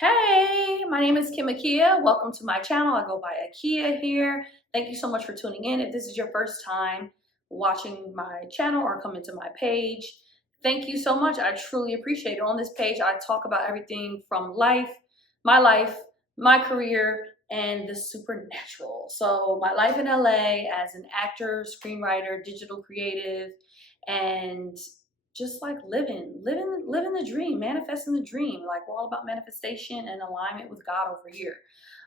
Hey, my name is Kim Akia. Welcome to my channel. I go by Akia here. Thank you so much for tuning in. If this is your first time watching my channel or coming to my page, thank you so much. I truly appreciate it. On this page, I talk about everything from life, my career, and the supernatural. So my life in LA as an actor, screenwriter, digital creative, and just like living the dream, manifesting the dream. Like, we're all about manifestation and alignment with God over here.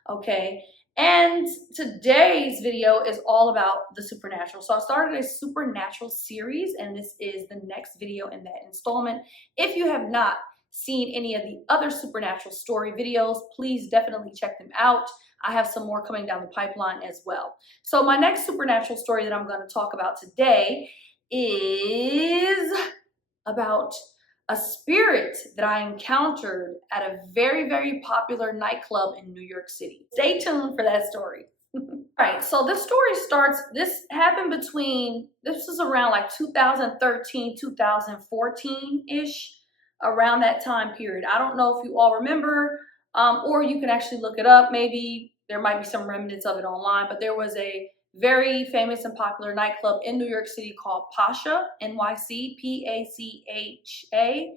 Okay. And today's video is all about the supernatural. So I started a supernatural series, and this is the next video in that installment. If you have not seen any of the other supernatural story videos, please definitely check them out. I have some more coming down the pipeline as well. So my next supernatural story that I'm going to talk about today is about a spirit that I encountered at a very, very popular nightclub in New York City. Stay tuned for that story. All right, so this story this happened this was around like 2013, 2014-ish, around that time period. I don't know if you all remember, or you can actually look it up. Maybe there might be some remnants of it online, but there was a very famous and popular nightclub in New York City called Pasha, NYC, P-A-C-H-A.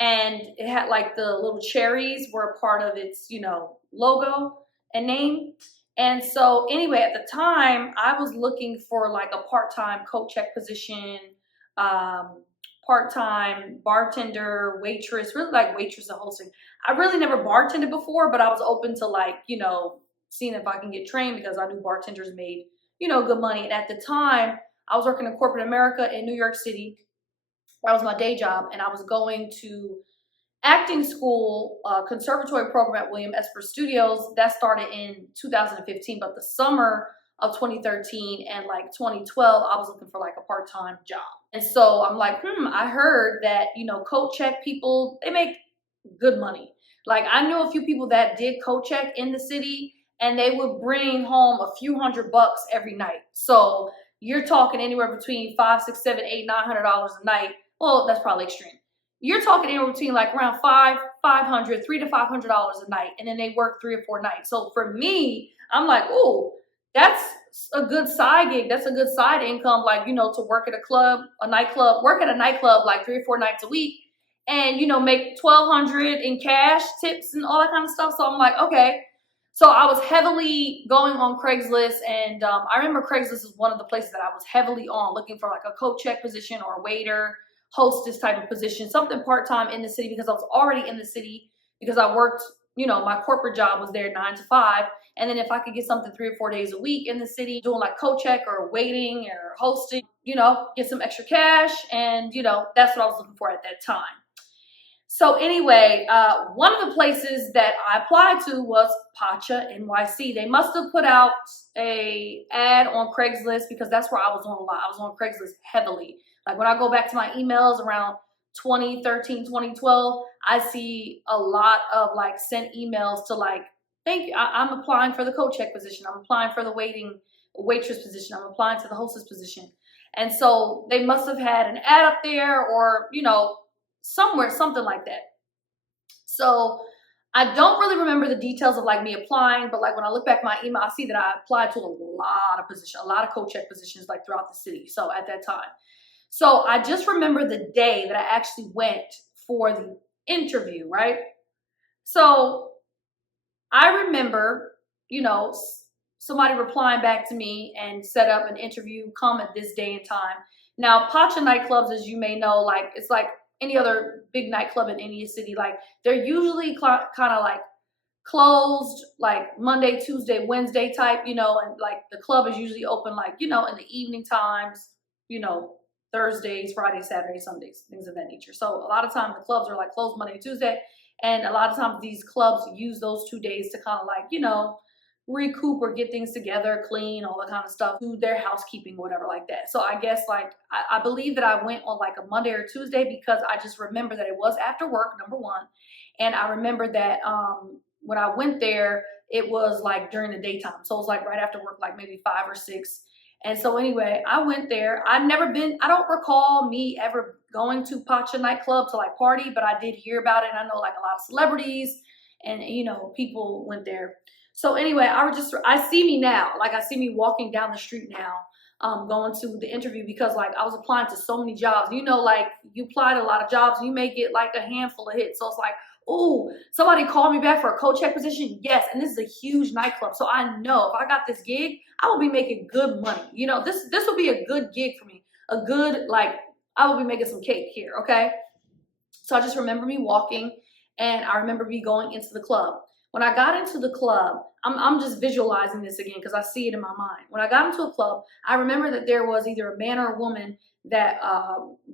And it had like the little cherries were a part of its, logo and name. And so anyway, at the time, I was looking for like a part-time coat check position, part-time bartender, waitress, really like waitress and hosting. I really never bartended before, but I was open to like, seeing if I can get trained because I knew bartenders made good money. And at the time, I was working in corporate America in New York City. That was my day job. And I was going to acting school, conservatory program at William Esper Studios. That started in 2015, but the summer of 2013 and like 2012, I was looking for like a part-time job. And so I'm like, I heard that, coat check people, they make good money. Like, I knew a few people that did coat check in the city, and they would bring home a few $100 every night. So you're talking anywhere between $500, $600, $700, $800, $900 a night. Well, that's probably extreme. You're talking anywhere between like around $500, $300 to $500 a night, and then they work 3 or 4 nights. So for me, I'm like, oh, that's a good side gig. That's a good side income, like, to work at work at a nightclub like 3 or 4 nights a week, and make $1,200 in cash, tips, and all that kind of stuff. So I'm like, okay. So I was heavily going on Craigslist, and I remember Craigslist is one of the places that I was heavily on, looking for like a coat check position or a waiter, hostess type of position, something part-time in the city, because I was already in the city because I worked, my corporate job was there 9 to 5. And then if I could get something 3 or 4 days a week in the city, doing like coat check or waiting or hosting, get some extra cash. And, that's what I was looking for at that time. So anyway, one of the places that I applied to was Pacha NYC. They must have put out a ad on Craigslist, because that's where I was on a lot. I was on Craigslist heavily. Like, when I go back to my emails around 2013, 2012, I see a lot of like sent emails to like, thank you, I'm applying for the coat check position. I'm applying for the waitress position. I'm applying to the hostess position. And so they must have had an ad up there, or, somewhere, something like that. So I don't really remember the details of like me applying, but like when I look back at my email, I see that I applied to a lot of positions, a lot of coat check positions like throughout the city. So at that time, so I just remember the day that I actually went for the interview, right? So I remember, somebody replying back to me and set up an interview, come at this day and time. Now, Pacha nightclubs, as you may know, like, it's like any other big nightclub in any city, like they're usually kind of like closed like Monday, Tuesday, Wednesday type, and like the club is usually open like, in the evening times, Thursdays, Fridays, Saturdays, Sundays, things of that nature. So a lot of times the clubs are like closed Monday, Tuesday. And a lot of times these clubs use those 2 days to kind of like, recoup or get things together, clean, all that kind of stuff, do their housekeeping, whatever like that. So I guess like, I believe that I went on like a Monday or Tuesday, because I just remember that it was after work, number one. And I remember that when I went there, it was like during the daytime. So it was like right after work, like maybe 5 or 6. And so anyway, I went there. I don't recall me ever going to Pacha nightclub to like party, but I did hear about it. And I know like a lot of celebrities and people went there. So anyway, I see me now, like I see me walking down the street now, going to the interview, because like I was applying to so many jobs. Like you apply to a lot of jobs, you may get like a handful of hits. So it's like, oh, somebody called me back for a co-check position. Yes, and this is a huge nightclub, so I know if I got this gig, I will be making good money. This will be a good gig for me. A good, like, I will be making some cake here, okay? So I just remember me walking, and I remember me going into the club. When I got into the club, I'm just visualizing this again because I see it in my mind. When I got into a club, I remember that there was either a man or a woman that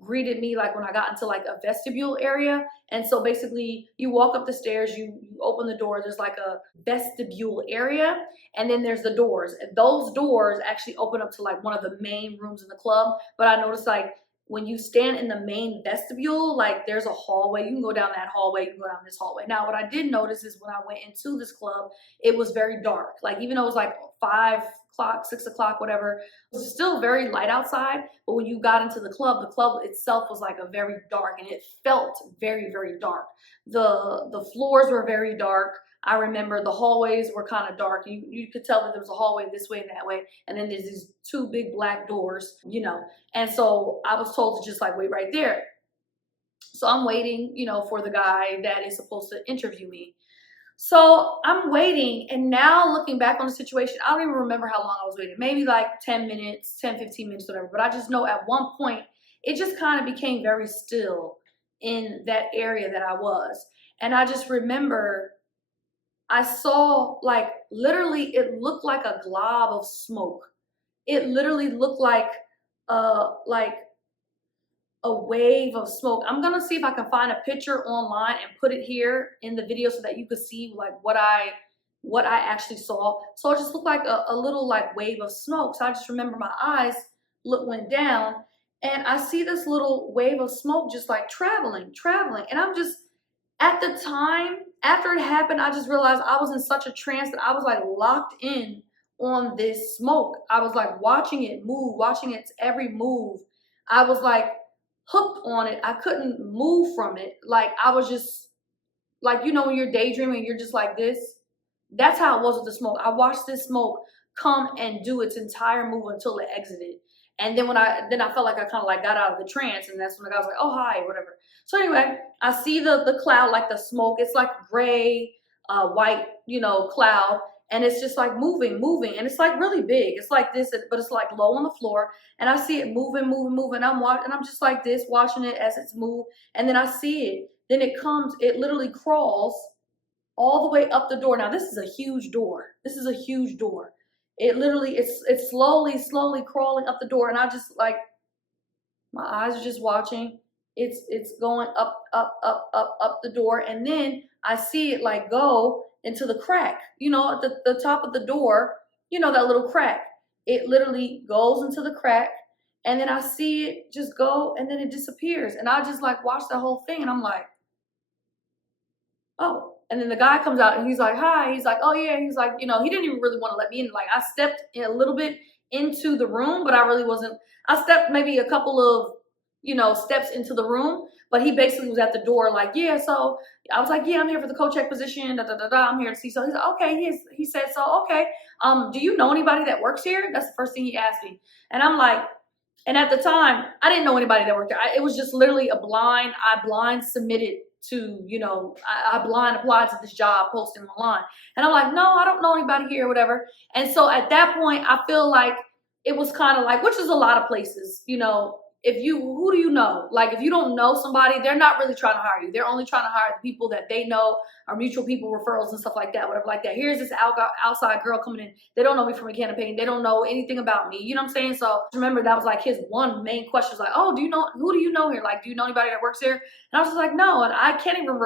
greeted me, like when I got into like a vestibule area. And so basically you walk up the stairs, you open the door, there's like a vestibule area, and then there's the doors. And those doors actually open up to like one of the main rooms in the club. But I noticed like when you stand in the main vestibule, like there's a hallway. You can go down that hallway, you can go down this hallway. Now, what I did notice is when I went into this club, it was very dark. Like even though it was like 5 o'clock, 6 o'clock, whatever, it was still very light outside. But when you got into the club itself was like a very dark, and it felt very, very dark. The floors were very dark. I remember the hallways were kind of dark. You could tell that there was a hallway this way and that way. And then there's these 2 big black doors, And so I was told to just like wait right there. So I'm waiting, for the guy that is supposed to interview me. So I'm waiting, and now looking back on the situation, I don't even remember how long I was waiting. Maybe like 10 minutes, 10, 15 minutes, whatever. But I just know at one point, it just kind of became very still in that area that I was. And I just remember I saw, like, literally it looked like a glob of smoke. It literally looked like a wave of smoke. I'm gonna see if I can find a picture online and put it here in the video so that you could see like what I actually saw. So it just looked like a little like wave of smoke. So I just remember my eyes went down, and I see this little wave of smoke just like traveling. And I'm just, at the time, after it happened, I just realized I was in such a trance that I was like locked in on this smoke. I was like watching it move, watching its every move. I was like hooked on it. I couldn't move from it. Like I was just like, when you're daydreaming, you're just like this. That's how it was with the smoke. I watched this smoke come and do its entire move until it exited. And then I felt like I kind of like got out of the trance, and that's when the guy was like, oh, hi, whatever. So anyway, I see the cloud, like the smoke. It's like gray, white, cloud. And it's just like moving. And it's like really big. It's like this, but it's like low on the floor. And I see it moving. I'm just like this, watching it as it's moved. And then I see it. Then it literally crawls all the way up the door. Now, this is a huge door. It's slowly crawling up the door. And I just like, my eyes are just watching. It's going up the door. And then I see it like go into the crack, at the top of the door, that little crack. It literally goes into the crack, and then I see it just go, and then it disappears. And I just like watch the whole thing, and I'm like, oh. And then the guy comes out, and he's like, hi. He's like, oh yeah. He's like, he didn't even really want to let me in. Like I stepped in a little bit into the room, but I really wasn't. I stepped maybe a couple of, steps into the room, but he basically was at the door like, yeah, so I was like, yeah, I'm here for the co-check position, I'm here to see. So he's like, okay, he said, so, okay, do you know anybody that works here? That's the first thing he asked me. And I'm like, and at the time, I didn't know anybody that worked there. It was just literally I blind submitted to, I blind applied to this job posting online. And I'm like, no, I don't know anybody here or whatever. And so at that point, I feel like it was kind of like, which is a lot of places, who do you know? Like, if you don't know somebody, they're not really trying to hire you. They're only trying to hire the people that they know are mutual people, referrals and stuff like that, whatever like that. Here's this outside girl coming in. They don't know me from a can of paint. They don't know anything about me. You know what I'm saying? So remember, that was like his one main question was like, oh, who do you know here? Like, do you know anybody that works here? And I was just like, no. And I can't even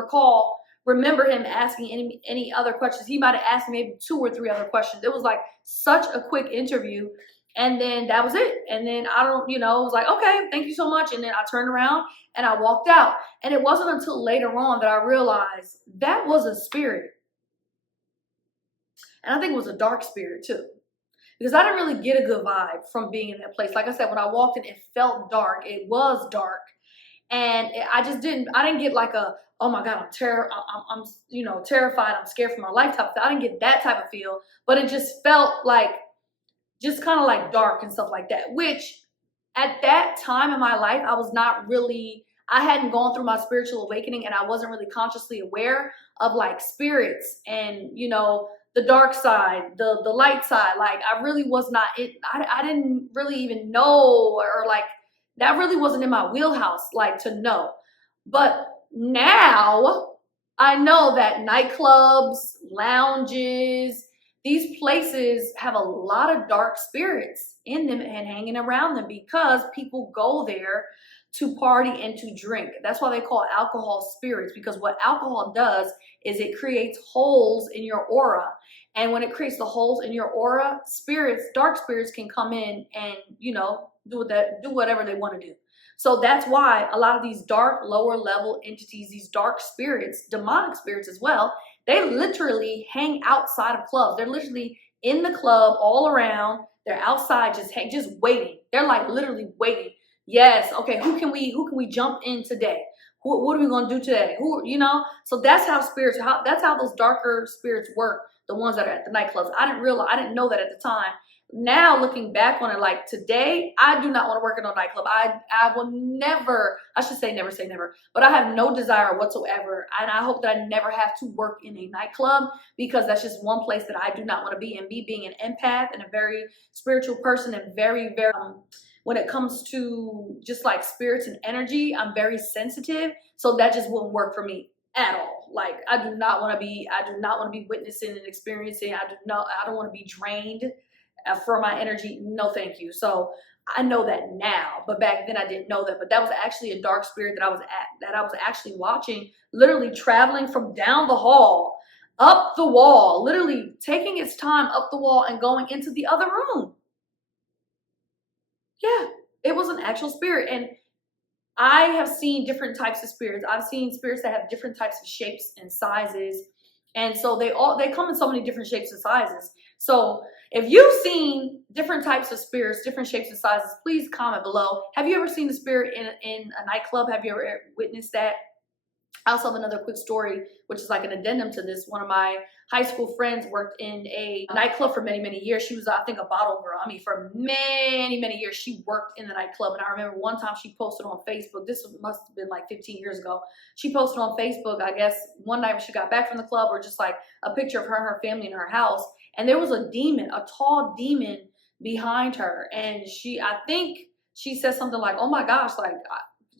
remember him asking any other questions. He might have asked me maybe 2 or 3 other questions. It was like such a quick interview. And then that was it. And then I was like, okay, thank you so much. And then I turned around and I walked out. And it wasn't until later on that I realized that was a spirit. And I think it was a dark spirit too, because I didn't really get a good vibe from being in that place. Like I said, when I walked in, it felt dark. It was dark. And I didn't get like a oh my God, I'm terrified, I'm scared for my life type of thing. I didn't get that type of feel, but it just felt like, just kind of like dark and stuff like that, which at that time in my life, I was not really, I hadn't gone through my spiritual awakening, and I wasn't really consciously aware of like spirits and, the dark side, the light side. Like I really was not, I didn't really even know, or like that really wasn't in my wheelhouse, like to know. But now I know that nightclubs, lounges, these places have a lot of dark spirits in them and hanging around them, because people go there to party and to drink. That's why they call alcohol spirits, because what alcohol does is it creates holes in your aura. And when it creates the holes in your aura, spirits, dark spirits can come in and, do whatever they want to do. So that's why a lot of these dark, lower level entities, these dark spirits, demonic spirits as well, they literally hang outside of clubs. They're literally in the club all around. They're outside just waiting. They're like literally waiting. Yes, okay, who can we jump in today? What are we gonna do today? So that's how that's how those darker spirits work, the ones that are at the nightclubs. I didn't know that at the time. Now looking back on it, like today, I do not want to work in a nightclub. I will never, I should say never say never, but I have no desire whatsoever. And I hope that I never have to work in a nightclub, because that's just one place that I do not want to be. And me being an empath and a very spiritual person, and very, very, when it comes to just like spirits and energy, I'm very sensitive. So that just wouldn't work for me at all. Like I do not want to be witnessing and experiencing. I don't want to be drained for my energy. No, thank you. So I know that now, but back then I didn't know that. But that was actually a dark spirit that I was actually watching, literally traveling from down the hall, up the wall, literally taking its time up the wall and going into the other room. Yeah, it was an actual spirit. And I have seen different types of spirits. I've seen spirits that have different types of shapes and sizes. And so they come in so many different shapes and sizes. So if you've seen different types of spirits, different shapes and sizes, please comment below. Have you ever seen a spirit in a nightclub? Have you ever witnessed that? I also have another quick story, which is like an addendum to this. One of my high school friends worked in a nightclub for many, many years. She was, I think, a bottle girl. I mean, for many, many years, she worked in the nightclub. And I remember one time she posted on Facebook, this must have been like 15 years ago. She posted on Facebook, I guess, one night when she got back from the club, or just like a picture of her and her family in her house. And there was a demon, a tall demon behind her. And I think she said something like, oh my gosh, like,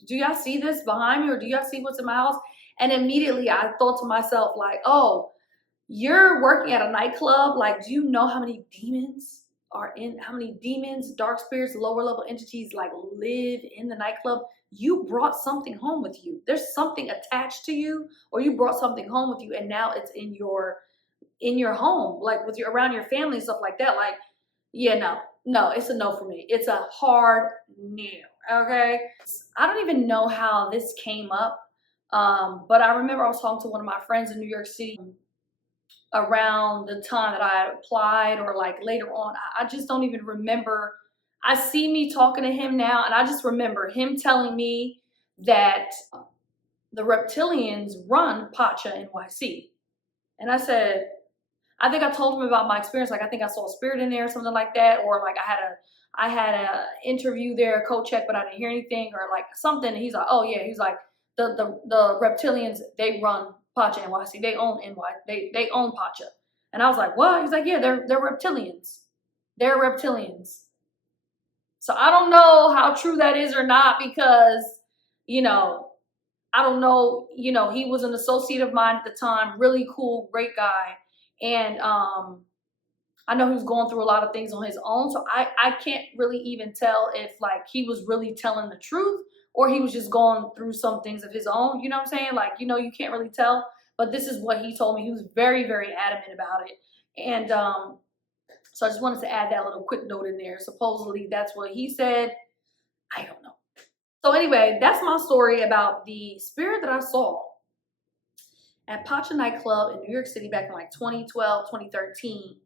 do y'all see this behind me? Or do y'all see what's in my house? And immediately I thought to myself, like, oh, you're working at a nightclub. Like, do you know how many demons dark spirits, lower level entities like live in the nightclub? You brought something home with you. There's something attached to you, or you brought something home with you, and now it's in your home, like around your family and stuff like that. Like, yeah, no, it's a no for me. It's a hard no. Okay. I don't even know how this came up. But I remember I was talking to one of my friends in New York City around the time that I had applied, or like later on. I just don't even remember. I see me talking to him now, and I just remember him telling me that the reptilians run Pacha NYC. And I said, I think I told him about my experience. Like, I think I saw a spirit in there or something like that. Or like I had a interview there, a code check, but I didn't hear anything, or like something. And he's like, oh yeah. He's like, the reptilians, they run Pacha NYC. They own they own Pacha. And I was like, what? He's like, yeah, they're reptilians. They're reptilians. So I don't know how true that is or not, because, I don't know, he was an associate of mine at the time, really cool, great guy. And I know he was going through a lot of things on his own. So I can't really even tell if like he was really telling the truth, or he was just going through some things of his own. You know what I'm saying? Like, you can't really tell. But this is what he told me. He was very, very adamant about it. And so I just wanted to add that little quick note in there. Supposedly that's what he said. I don't know. So anyway, that's my story about the spirit that I saw at Pacha nightclub in New York City back in like 2012, 2013.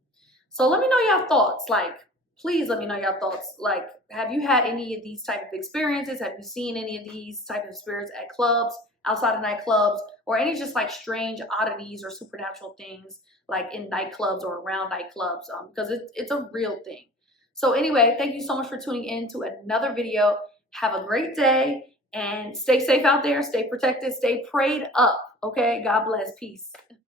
So let me know your thoughts. Like, please let me know your thoughts. Like, have you had any of these type of experiences? Have you seen any of these type of spirits at clubs, outside of nightclubs? or any just like strange oddities or supernatural things like in nightclubs or around nightclubs, because it's a real thing. So anyway, thank you so much for tuning in to another video. Have a great day and stay safe out there, stay protected, stay prayed up. Okay, God bless, peace.